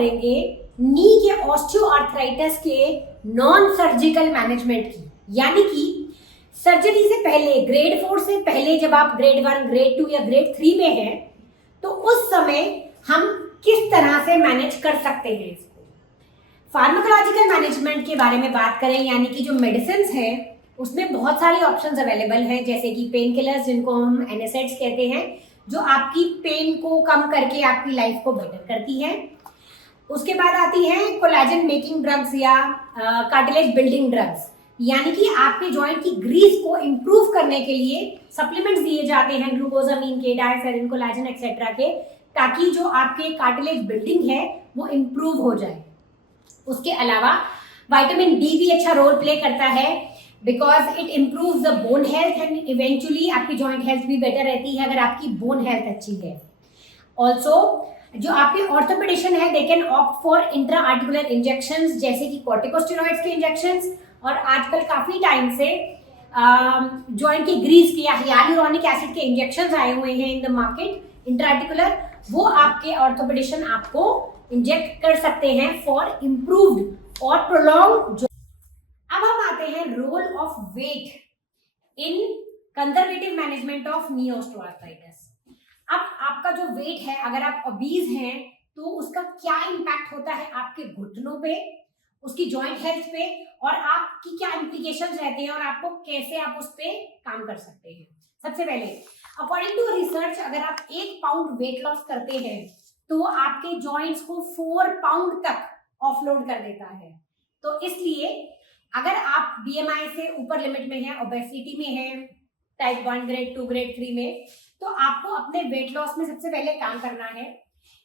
करेंगे नी के ऑस्टियोआर्थराइटिस के नॉन सर्जिकल मैनेजमेंट की, यानी कि सर्जरी से पहले, ग्रेड 4 से पहले, जब आप ग्रेड 1, ग्रेड 2 या ग्रेड 3 में हैं, तो उस समय हम किस तरह से मैनेज कर सकते हैं इसको। फार्माकोलॉजिकल मैनेजमेंट के बारे में बात करें, यानी कि जो मेडिसिन है उसमें बहुत सारी ऑप्शंस अवेलेबल हैं, जैसे कि पेन किलर्स जिनको हम एनएसएड्स कहते हैं, जो आपकी पेन को कम करके आपकी लाइफ को बेटर करती हैं। उसके बाद आती हैं कोलेजन मेकिंग ड्रग्स या कार्टिलेज बिल्डिंग ड्रग्स, यानी कि आपके जॉइंट की ग्रीस को इंप्रूव करने के लिए सप्लीमेंट्स दिए जाते हैं, ग्लूकोजामीन के, डायफेरिन, कोलेजन एक्सेट्रा के, ताकि जो आपके कार्टिलेज बिल्डिंग है वो इंप्रूव हो जाए। उसके अलावा विटामिन डी भी अच्छा रोल प्ले करता है, because it improves the bone health and eventually आपकी जॉइंट हेल्थ भी बेटर रहती है अगर आपकी बोन हेल्थ अच्छी है। ऑल्सो जो आपके ऑर्थोपेडिशियन है, they can opt for intra articular injections, जैसे कि कॉर्टिकोस्टेरॉइड्स के इंजेक्शंस, और आजकल काफी टाइम से जॉइंट की ग्रीस के या हियालुरोनिक एसिड के इंजेक्शंस आए हुए हैं इन द मार्केट इंट्राआर्टिकुलर, वो आपके ऑर्थोपेडिशियन आपको इंजेक्ट कर सकते हैं फॉर इम्प्रूव्ड और प्रोलॉन्ग। अब हम आते हैं role of weight in conservative management of knee osteoarthritis. अब आपका जो वेट है, अगर आप ओबीज हैं तो उसका क्या इम्पैक्ट होता है आपके घुटनों पे, उसकी जॉइंट हेल्थ पे, और आपकी क्या इम्प्लीकेशंस रहते हैं और आपको कैसे आप उस पे काम कर सकते हैं। सबसे पहले अकॉर्डिंग टू रिसर्च, अगर आप 1 पाउंड वेट लॉस करते हैं तो आपके जॉइंट्स को 4 पाउंड तक ऑफलोड कर देता है। तो इसलिए अगर आप बीएमआई से ऊपर लिमिट में हैं, ओबेसिटी में हैं, टाइप 1, ग्रेड 2, ग्रेड 3 में, तो आपको अपने वेट लॉस में सबसे पहले काम करना है।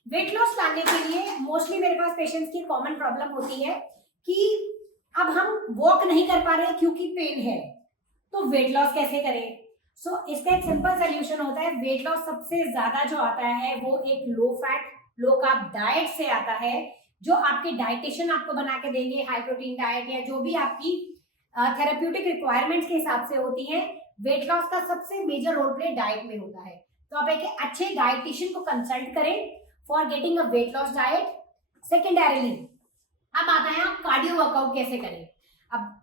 वेट लॉस लाने के लिए मोस्टली मेरे पास पेशेंट्स की कॉमन प्रॉब्लम होती है कि अब हम वॉक नहीं कर पा रहे क्योंकि पेन है, तो वेट लॉस कैसे करें। सो इसका एक सिंपल सोल्यूशन होता है। वेट लॉस सबसे ज्यादा जो आता है वो एक low fat low carb diet से आता है, जो आपके डाइटिशियन आपको बना के देंगे, हाई प्रोटीन डाइट या जो भी आपकी थेरेप्यूटिक रिक्वायरमेंट्स के हिसाब से होती है। वेट लॉस का सबसे मेजर रोल प्ले डाइट में होता है, तो आप एक अच्छे डाइटिशियन को कंसल्ट करें for getting a weight loss diet. Secondarily अब आता है आप कार्डियो वर्कआउट कैसे करें। अब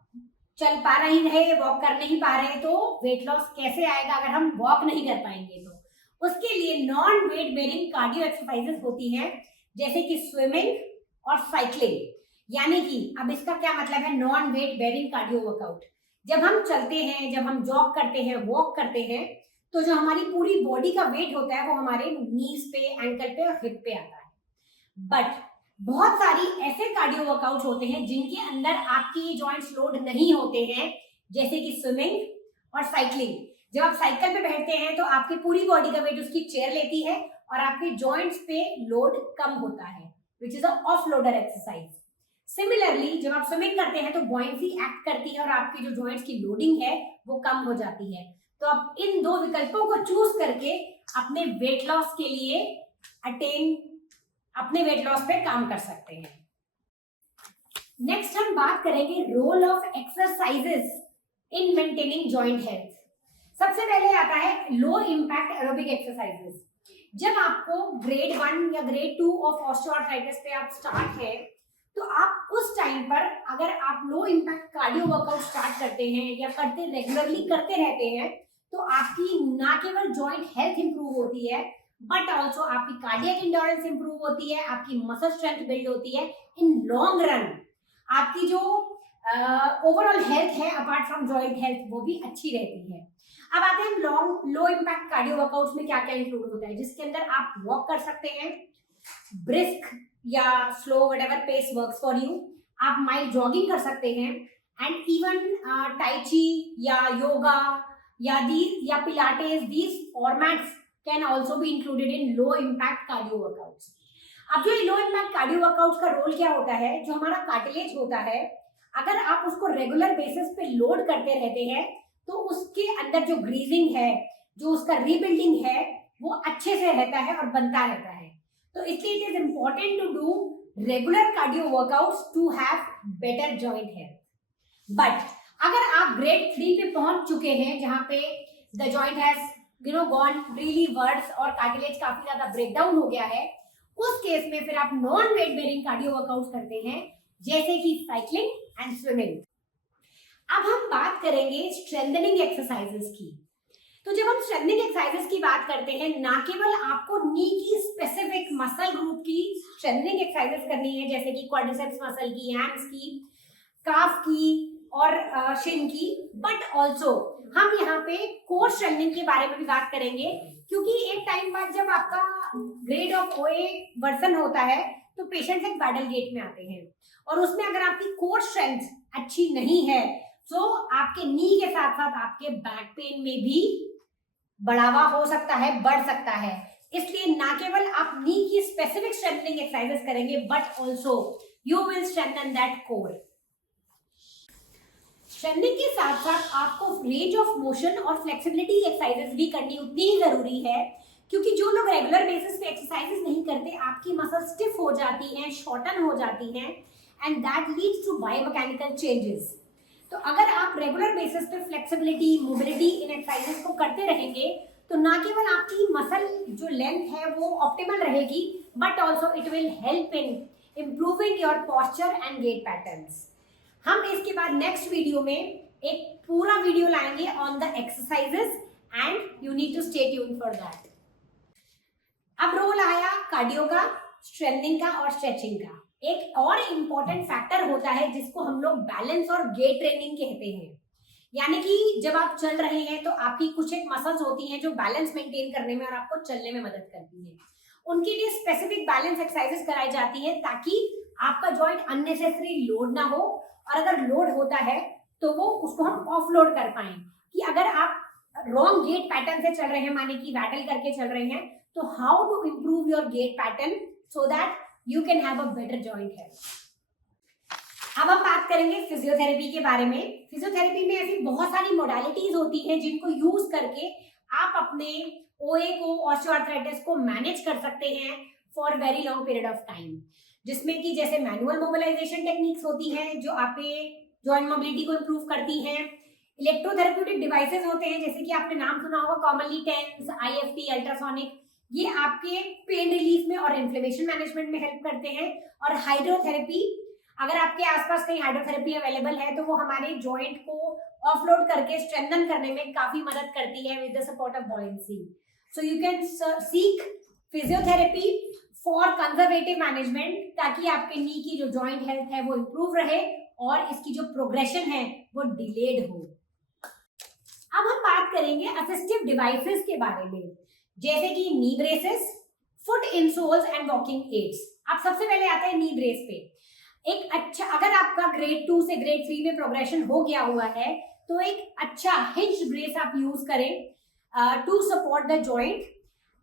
चल पा रहे, वॉक कर नहीं पा रहे, तो वेट लॉस कैसे आएगा अगर हम वॉक नहीं कर पाएंगे। तो उसके लिए non weight bearing cardio exercises होती हैं, जैसे कि स्विमिंग और साइकिलिंग। यानी कि अब इसका क्या मतलब है, non weight bearing cardio workout. जब हम चलते हैं, जब हम जॉग करते हैं, वॉक करते हैं, तो जो हमारी पूरी बॉडी का वेट होता है वो हमारे नीज पे, एंकल पे और हिप पे आता है। बट बहुत सारी ऐसे कार्डियो वर्कआउट होते हैं जिनके अंदर आपकी जॉइंट्स लोड नहीं होते हैं, जैसे कि स्विमिंग और साइकिलिंग। जब आप साइकिल पे बैठते हैं तो आपकी पूरी बॉडी का वेट उसकी चेयर लेती है और आपके जॉइंट्स पे लोड कम होता है, which is a of loader exercise. Similarly जब आप स्विमिंग करते हैं तो बॉयंसी एक्ट करती है और आपकी जो जॉइंट्स की लोडिंग है वो कम हो जाती है। तो आप इन 2 विकल्पों को चूज करके अपने वेट लॉस के लिए अपने वेट लॉस पे काम कर सकते हैं। नेक्स्ट हम बात करेंगे role of exercises in maintaining joint health. सबसे पहले आता है लो इम्पैक्ट एरोबिक एक्सरसाइजेस। जब आपको ग्रेड 1 या ग्रेड 2 ऑफ ऑस्टियोआर्थराइटिस पे आप स्टार्ट है, तो आप उस टाइम पर अगर आप low impact cardio workout start करते हैं या रेगुलरली करते रहते हैं, तो आपकी ना केवल जॉइंट हेल्थ इंप्रूव होती है, बट ऑल्सो आपकी कार्डियक इंड्योरेंस इंप्रूव होती है, आपकी मसल स्ट्रेंथ बिल्ड होती है। इन लॉन्ग रन आपकी जो ओवरऑल हेल्थ है अपार्ट फ्रॉम जॉइंट हेल्थ वो भी अच्छी रहती है। अब आते हैं लो इम्पैक्ट कार्डियो वर्कआउट्स में क्या क्या इंक्लूड होता है, जिसके अंदर आप वॉक कर सकते हैं, ब्रिस्क या slow whatever pace works for you. आप माइल्ड जॉगिंग कर सकते हैं, एंड इवन टाई ची या योगा या Pilates, these formats can also be included in low impact cardio workouts. अब जो लो इम्पैक्ट कार्डियो वर्कआउट्स का रोल क्या होता है, जो हमारा कार्टिलेज होता है, अगर आप उसको रेगुलर बेसिस पे लोड करते रहते हैं तो उसके अंदर जो ग्रीजिंग है, जो उसका रीबिल्डिंग है, वो अच्छे से रहता है और बनता रहता है। तो इसलिए it is important to do regular cardio workouts to have better joint health. But अगर आप ग्रेड 3 पे पहुंच चुके हैं, जहां पे the joint has gone really worse और कार्टिलेज काफी ज्यादा ब्रेकडाउन हो गया है, उस केस में फिर आप non weight bearing cardio workout करते हैं, जैसे कि साइकिलिंग एंड स्विमिंग। अब हम बात करेंगे स्ट्रेंथनिंग एक्सरसाइजेस की। तो जब हम स्ट्रेंथनिंग एक्सरसाइजेस की बात करते हैं, ना केवल आपको नी की स्पेसिफिक मसल ग्रुप की स्ट्रेंथनिंग एक्सरसाइजेस करनी है, जैसे कि क्वाड्रिसेप्स मसल की, हैम्स की, काफ की और शिन की, बट ऑल्सो हम यहाँ पे कोर स्ट्रेंथनिंग के बारे में भी बात करेंगे, क्योंकि एक टाइम बाद जब आपका ग्रेड ऑफ ओए वर्सन होता है तो पेशेंट्स एक बैडल गेट में आते हैं, और उसमें अगर आपकी कोर स्ट्रेंथ अच्छी नहीं है तो आपके नी के साथ साथ आपके बैक पेन में भी बढ़ावा हो सकता है, बढ़ सकता है। इसलिए ना केवल आप नी की स्पेसिफिक स्ट्रेंथनिंग एक्सरसाइजेस करेंगे, but also you will strengthen that core. Strengthening के साथ साथ आपको रेंज ऑफ मोशन और फ्लेक्सिबिलिटी एक्सरसाइजेस भी करनी उतनी ही जरूरी है, क्योंकि जो लोग रेगुलर बेसिस पे एक्सरसाइजेस नहीं करते, आपकी मसल स्टिफ हो जाती हैं, शॉर्टन हो जाती हैं, and that leads to biomechanical changes. तो अगर आप रेगुलर बेसिस पे फ्लेक्सिबिलिटी, मोबिलिटी इन एक्सरसाइजेस को करते रहेंगे, तो ना केवल आपकी मसल जो लेंथ है वो ऑप्टिमल रहेगी, but also it will help in improving your posture and gait patterns. हम इसके बाद नेक्स्ट वीडियो में एक पूरा वीडियो लाएंगे on the exercises, and you need to stay tuned for that. अब रोल आया कार्डियो का, स्ट्रेंथनिंग का और स्ट्रेचिंग का। एक और इम्पॉर्टेंट फैक्टर होता है जिसको हम लोग बैलेंस और गेट ट्रेनिंग कहते हैं। यानी कि जब आप चल रहे हैं तो आपकी कुछ एक मसल्स होती हैं जो बैलेंस मेंटेन करने में और आपको चलने में मदद करती हैं। उनके लिए स्पेसिफिक बैलेंस एक्सरसाइजेस कराई जाती है, ताकि आपका जॉइंट अननेसेसरी लोड ना हो, और अगर लोड होता है तो वो उसको हम ऑफ लोड कर पाए। कि अगर आप रॉन्ग गेट पैटर्न से चल रहे हैं, माने कि वैडल करके चल रहे हैं, तो how to improve your gait pattern so that you can have a better joint health. अब हम बात करेंगे फिजियोथेरेपी के बारे में। फिजियोथेरेपी में ऐसी बहुत सारी मोडालिटीज होती हैं जिनको यूज करके आप अपने ओए को, ऑस्टियोआर्थराइटिस को मैनेज कर सकते हैं for very long period of time, जिसमें कि जैसे मैनुअल मोबिलाइजेशन टेक्निक्स होती हैं जो आपके जॉइंट मोबिलिटी को इम्प्रूव करती हैं। इलेक्ट्रोथेरेप्यूटिक डिवाइसेस होते हैं, जैसे कि आपने नाम सुना होगा कॉमनली टेंस, IFT, अल्ट्रासोनिक। ये आपके पेन रिलीफ में और इन्फ्लेमेशन मैनेजमेंट में हेल्प करते हैं। और हाइड्रोथेरेपी, अगर आपके आसपास कहीं हाइड्रोथेरेपी अवेलेबल है तो वो हमारे जॉइंट को ऑफलोड करके स्ट्रेंथन करने में काफी मदद करती है with the support of buoyancy. So you can seek physiotherapy for conservative management, ताकि आपके नी की जो जॉइंट हेल्थ है वो इम्प्रूव रहे और इसकी जो प्रोग्रेशन है वो डिलेड हो। अब हम बात करेंगे असिस्टिव डिवाइसेस के बारे में, जैसे कि knee braces, foot insoles and walking aids. अब सबसे पहले आता है नी ब्रेस पे। एक अच्छा, अगर आपका ग्रेड 2 से ग्रेड 3 में प्रोग्रेशन हो गया हुआ है तो एक अच्छा हिंज ब्रेस आप यूज करें to support the joint.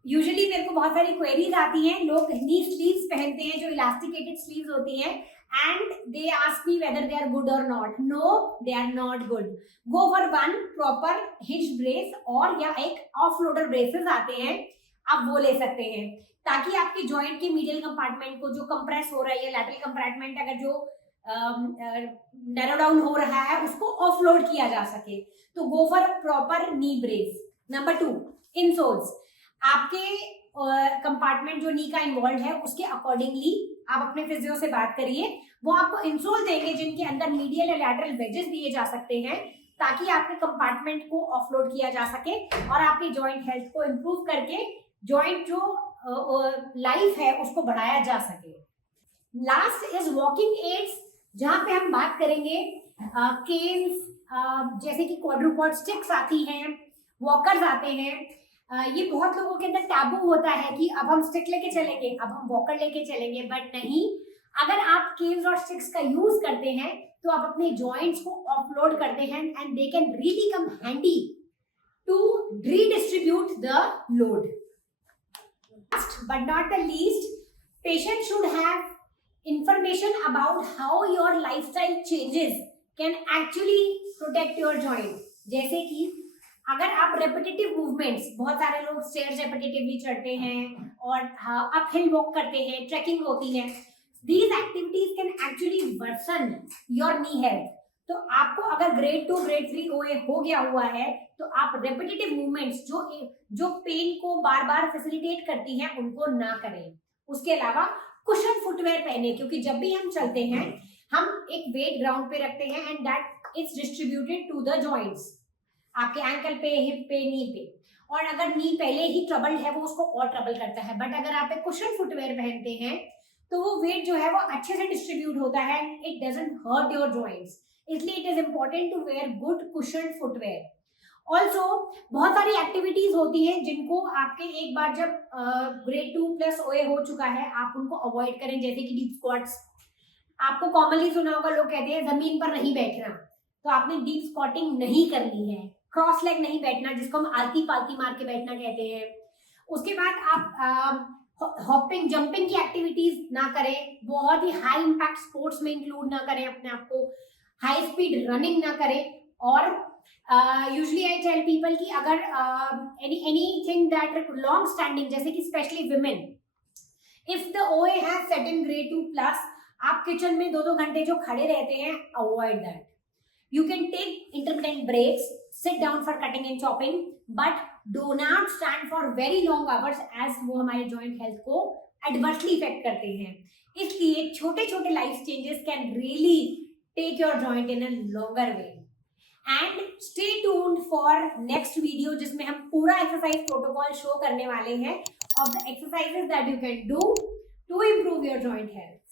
Usually मेरे को बहुत सारी क्वेरीज आती हैं, लोग नी स्लीव्स पहनते हैं जो इलास्टिकेटेड स्लीव्स होती हैं, and they ask me whether they are good or not. No, they are not good. Go for one proper hinge brace, और या एक ऑफ लोडर ब्रेसेस आते हैं, आप वो ले सकते हैं, ताकि आपके जॉइंट के मीडियल कंपार्टमेंट को जो कंप्रेस हो रही है, लैटरल कंपार्टमेंट अगर जो नैरो डाउन हो रहा है उसको ऑफ लोड किया जा सके। तो go for proper knee brace. Number 2, insoles. आपके कंपार्टमेंट जो नी का इन्वॉल्व है उसके अकॉर्डिंगली आप अपने फिजियो से बात करिए, वो आपको इंसोल देंगे जिनके अंदर मीडियल या लैटरल वेजेस दिए जा सकते हैं, ताकि आपके कंपार्टमेंट को ऑफलोड किया जा सके और आपकी जॉइंट हेल्थ को इम्प्रूव करके जॉइंट जो लाइफ है उसको बढ़ाया जा सके। लास्ट इज वॉकिंग एड्स, जहां पे हम बात करेंगे केन्स, जैसे कि क्वाड्रुपॉड स्टिक्स आती हैं, वॉकर्स आते हैं। ये बहुत लोगों के अंदर टैबू होता है कि अब हम स्टिक लेके चलेंगे, अब हम वॉकर लेके चलेंगे, बट नहीं। अगर आप केन्स और स्टिक्स का यूज करते हैं तो आप अपने जॉइंट्स को ऑफलोड करते हैं, and they can really come handy to redistribute the load. Last but not the least, patient should have information about how your lifestyle changes can actually protect your joint। जैसे कि अगर आप repetitive movements, बहुत सारे लोग stairs repetitively चढ़ते हैं और अप हिल वॉक करते हैं, ट्रैकिंग होती है, these activities can actually worsen your knee health। तो आपको अगर ग्रेड 2 ग्रेड 3 OA हो गया हुआ है तो आप रेपिटेटिव मूवमेंट्स जो पेन को बार बार फैसिलिटेट करती हैं उनको ना करें, उसके अलावा कुशन फुटवेयर पहने, क्योंकि जब भी हम चलते हैं हम एक वेट ग्राउंड पे रखते हैं and that is distributed to the joints, आपके एंकल पे, हिप पे, नी पे। और अगर नी पहले ही ट्रबल्ड है वो उसको और ट्रबल करता है, बट अगर आप एक कुशन फुटवेयर पहनते हैं तो वो वेट जो है वो अच्छे से डिस्ट्रीब्यूट होता है, it doesn't hurt your joints. इसलिए it is important to wear good cushion footwear. Also बहुत सारी एक्टिविटीज होती हैं जिनको आपके एक बार जब ग्रेड 2+ OA हो चुका है आप उनको अवॉइड करें, जैसे कि डीप स्क्वाट्स। आपको कॉमनली सुना होगा, लोग कहते हैं जमीन पर नहीं बैठना, तो आपने डीप स्क्वाटिंग नहीं करनी है। क्रॉस लेग नहीं बैठना, जिसको हम आलती पालती मार के बैठना कहते हैं। उसके बाद आप हॉपिंग जंपिंग की एक्टिविटीज ना करें, बहुत ही हाई इंपैक्ट स्पोर्ट्स में इंक्लूड ना करें अपने आप को, हाई स्पीड रनिंग ना करें। और यूजुअली आई टेल पीपल कि अगर एनीथिंग दैट लॉन्ग स्टैंडिंग, जैसे कि specially women, if the OA has set in grade 2+, आप किचन में 2-2 घंटे जो खड़े रहते हैं, avoid that. You can take intermittent breaks, sit down for cutting and chopping, but do not stand for very long hours as वो हमारे joint health को adversely affect करते हैं। इसलिए छोटे छोटे life changes can really take your joint in a longer way. And stay tuned for next video जिसमें हम पूरा exercise protocol show करने वाले हैं of the exercises that you can do to improve your joint health.